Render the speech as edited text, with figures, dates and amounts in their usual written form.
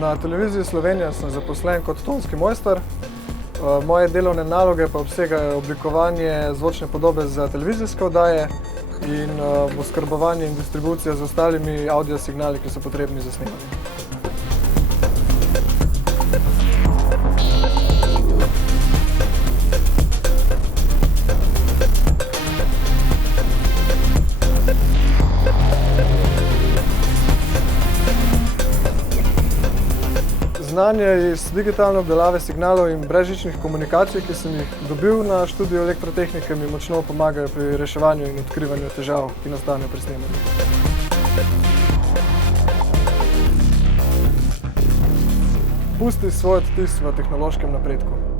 Na televiziji Slovenija sem zaposlen kot tonski mojster. Moje delovne naloge pa obsegajo oblikovanje zvočne podobe za televizijske oddaje in oskrbovanje in distribucija z ostalimi audio signali, ki so potrebni za snemanje. Znanje iz digitalne obdelave signalov in brezžičnih komunikacij, ki sem jih dobil na študiju elektrotehnike, mi močno pomagajo pri reševanju in odkrivanju težav, ki nastanejo pri snemanju. Pusti svoj odtis v tehnološkem napredku.